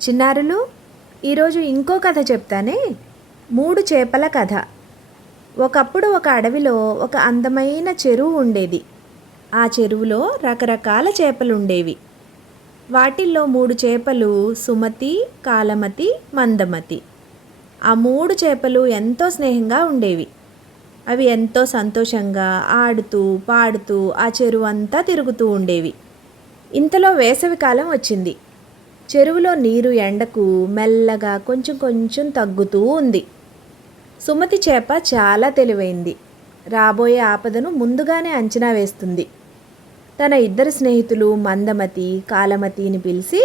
చిన్నారులు, ఈరోజు ఇంకో కథ చెప్తానే. 3 చేపల కథ. ఒకప్పుడు ఒక అడవిలో ఒక అందమైన చెరువు ఉండేది. ఆ చెరువులో రకరకాల చేపలుండేవి. వాటిల్లో 3 చేపలు సుమతి, కాలమతి, మందమతి. ఆ 3 చేపలు ఎంతో స్నేహంగా ఉండేవి. అవి ఎంతో సంతోషంగా ఆడుతూ పాడుతూ ఆ చెరువు అంతా తిరుగుతూ ఉండేవి. ఇంతలో వేసవికాలం వచ్చింది. చెరువులో నీరు ఎండకు మెల్లగా కొంచెం కొంచెం తగ్గుతూ ఉంది. సుమతి చేప చాలా తెలివైంది. రాబోయే ఆపదను ముందుగానే అంచనా వేస్తుంది. తన 2 స్నేహితులు మందమతి, కాలమతిని పిలిచి,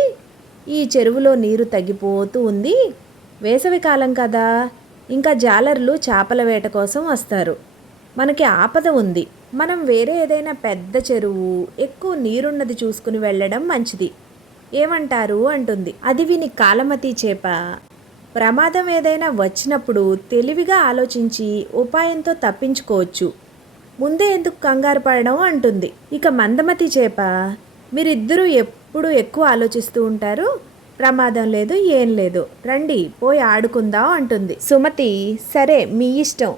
ఈ చెరువులో నీరు తగ్గిపోతూ ఉంది. వేసవికాలం కదా, ఇంకా జాలర్లు చేపల వేట కోసం వస్తారు. మనకి ఆపద ఉంది. మనం వేరే ఏదైనా పెద్ద చెరువు, ఎక్కువ నీరున్నది చూసుకుని వెళ్ళడం మంచిది. ఏమంటారు అంటుంది. అది విని కాలమతి చేప, ప్రమాదం ఏదైనా వచ్చినప్పుడు తెలివిగా ఆలోచించి ఉపాయంతో తప్పించుకోవచ్చు. ముందే ఎందుకు కంగారు పడడం అంటుంది. ఇక మందమతి చేప, మీరిద్దరూ ఎప్పుడు ఎక్కువ ఆలోచిస్తూ ఉంటారు. ప్రమాదం లేదు, ఏం లేదు, రండి పోయి ఆడుకుందాం అంటుంది. సుమతి, సరే మీ ఇష్టం.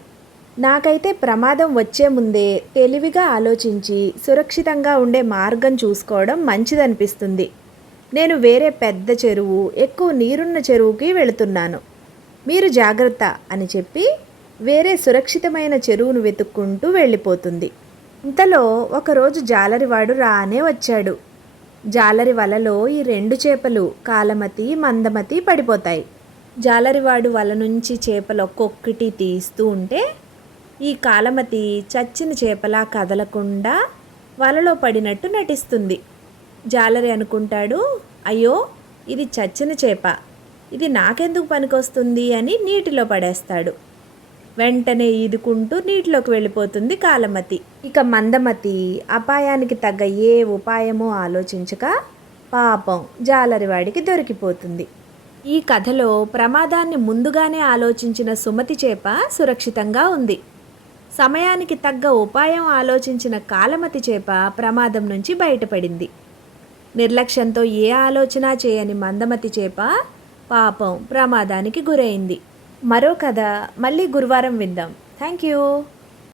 నాకైతే ప్రమాదం వచ్చే ముందే తెలివిగా ఆలోచించి సురక్షితంగా ఉండే మార్గం చూసుకోవడం మంచిదనిపిస్తుంది. నేను వేరే పెద్ద చెరువు, ఎక్కువ నీరున్న చెరువుకి వెళుతున్నాను. మీరు జాగ్రత్త అని చెప్పి వేరే సురక్షితమైన చెరువును వెతుక్కుంటూ వెళ్ళిపోతుంది. ఇంతలో ఒకరోజు జాలరివాడు రానే వచ్చాడు. జాలరి వలలో ఈ 2 చేపలు కాలమతి, మందమతి పడిపోతాయి. జాలరివాడు వల నుంచి చేపలు ఒక్కొక్కటి తీస్తూ ఉంటే ఈ కాలమతి చచ్చిన చేపలా కదలకుండా వలలో పడినట్టు నటిస్తుంది. జాలరి అనుకుంటాడు, అయ్యో ఇది చచ్చిన చేప, ఇది నాకెందుకు పనికొస్తుంది అని నీటిలో పడేస్తాడు. వెంటనే ఈదుకుంటూ నీటిలోకి వెళ్ళిపోతుంది కాలమతి. ఇక మందమతి అపాయానికి తగ్గ ఏ ఉపాయమో ఆలోచించక పాపం జాలరివాడికి దొరికిపోతుంది. ఈ కథలో ప్రమాదాన్ని ముందుగానే ఆలోచించిన సుమతి చేప సురక్షితంగా ఉంది. సమయానికి తగ్గ ఉపాయం ఆలోచించిన కాలమతి చేప ప్రమాదం నుంచి బయటపడింది. నిర్లక్ష్యంతో ఏ ఆలోచన చేయని మందమతి చేప పాపం ప్రమాదానికి గురైంది. మరో కథ మళ్ళీ గురువారం విందాం. Thank you.